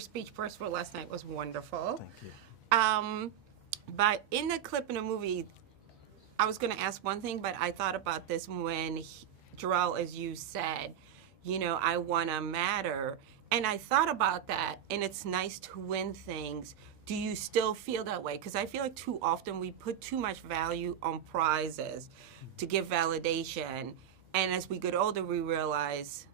your speech, first of all, last night was wonderful. Thank you. But in the clip in the movie, I was going to ask one thing, but I thought about this when Jharrel, as you said, I want to matter. And I thought about that, and it's nice to win things. Do you still feel that way? Because I feel like too often we put too much value on prizes to give validation. And as we get older, we realize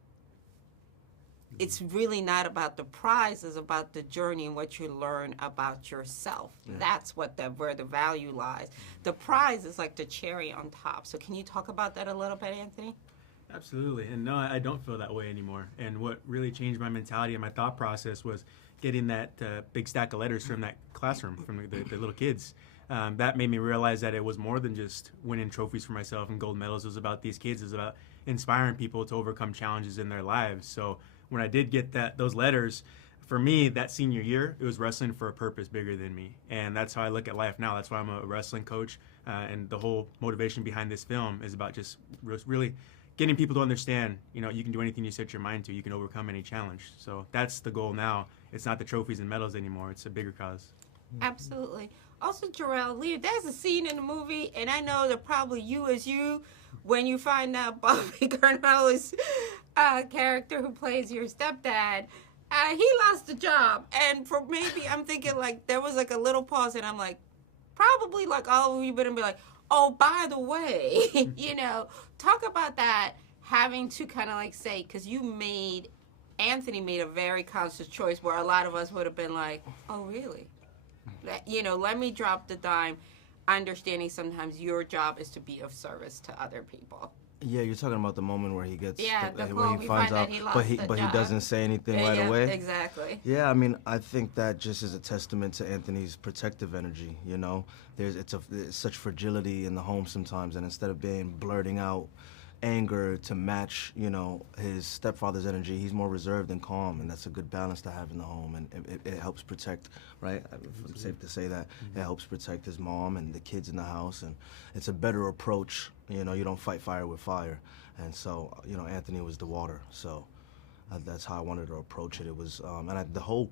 it's really not about the prize, it's about the journey and what you learn about yourself. Yeah. That's where the value lies. The prize is like the cherry on top. So can you talk about that a little bit, Anthony? Absolutely. And no, I don't feel that way anymore. And what really changed my mentality and my thought process was getting that big stack of letters from that classroom, from the little kids. That made me realize that it was more than just winning trophies for myself and gold medals. It was about these kids. It was about inspiring people to overcome challenges in their lives. So when I did get those letters, for me, that senior year, it was wrestling for a purpose bigger than me. And that's how I look at life now. That's why I'm a wrestling coach. And the whole motivation behind this film is about just really getting people to understand, you can do anything you set your mind to. You can overcome any challenge. So that's the goal now. It's not the trophies and medals anymore. It's a bigger cause. Absolutely. Also, Jharrel, there's a scene in the movie, and I know that probably when you find out Bobby Cannavale's character who plays your stepdad, he lost the job. And for maybe, I'm thinking, like, there was, like, a little pause, and I'm like, probably, like, all of you would be like, oh, by the way, talk about that, having to kind of, like, say, because Anthony made a very conscious choice where a lot of us would have been like, oh, really? Let me drop the dime, understanding sometimes your job is to be of service to other people. Yeah, you're talking about the moment where he gets, where he finds out, but he doesn't say anything right away. Exactly. Yeah, I think that just is a testament to Anthony's protective energy. It's such fragility in the home sometimes, and instead of blurting out anger to match, his stepfather's energy, he's more reserved and calm, and that's a good balance to have in the home, and it helps protect, right? It's safe to say that. It helps protect his mom and the kids in the house, and it's a better approach. You don't fight fire with fire, and so, Anthony was the water, so that's how I wanted to approach it. It was, the whole,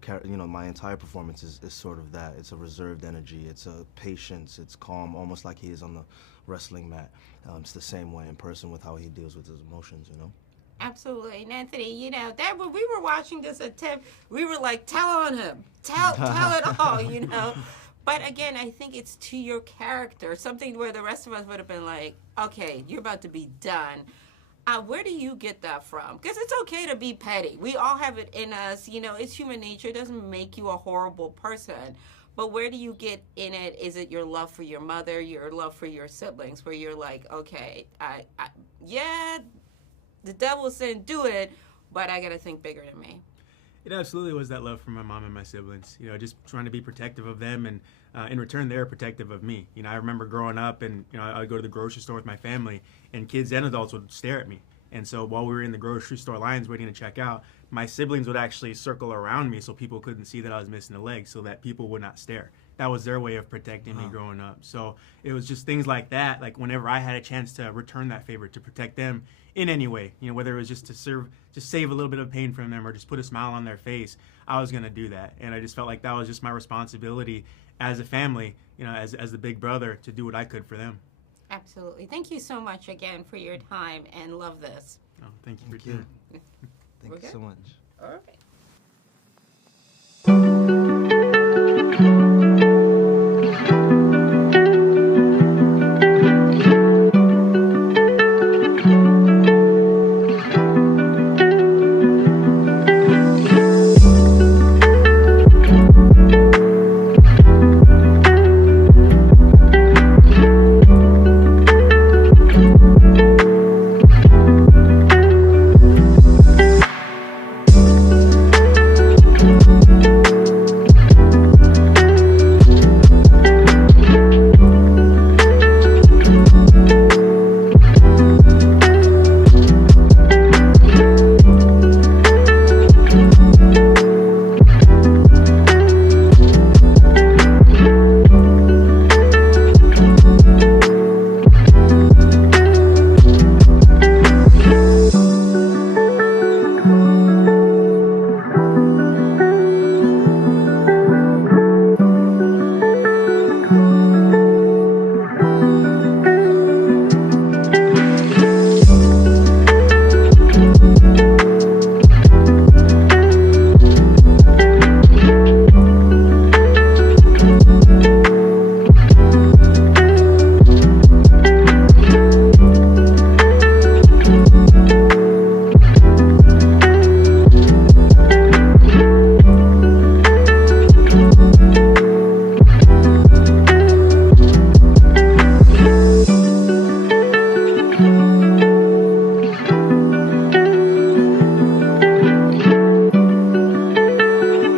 my entire performance is sort of that. It's a reserved energy, it's a patience, it's calm, almost like he is on the wrestling mat. It's the same way in person with how he deals with his emotions, Absolutely. And Anthony, that when we were watching this attempt, we were like, tell on him. Tell it all, But again, I think it's to your character, something where the rest of us would have been like, okay, you're about to be done. Where do you get that from? Because it's okay to be petty. We all have it in us. It's human nature. It doesn't make you a horrible person. But where do you get in it? Is it your love for your mother, your love for your siblings, where you're like, okay, the devil said do it, but I got to think bigger than me? It absolutely was that love for my mom and my siblings, just trying to be protective of them, and in return, they're protective of me. I remember growing up, and I would go to the grocery store with my family, and kids and adults would stare at me. And so while we were in the grocery store lines waiting to check out, my siblings would actually circle around me so people couldn't see that I was missing a leg, so that people would not stare. That was their way of protecting me growing up. So it was just things like that, like whenever I had a chance to return that favor, to protect them in any way, whether it was just to save a little bit of pain from them or just put a smile on their face, I was going to do that. And I just felt like that was just my responsibility as a family, as the big brother, to do what I could for them. Absolutely. Thank you so much again for your time, and love this. Oh, thank you for your time. Thank you so much. All right.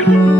Bye.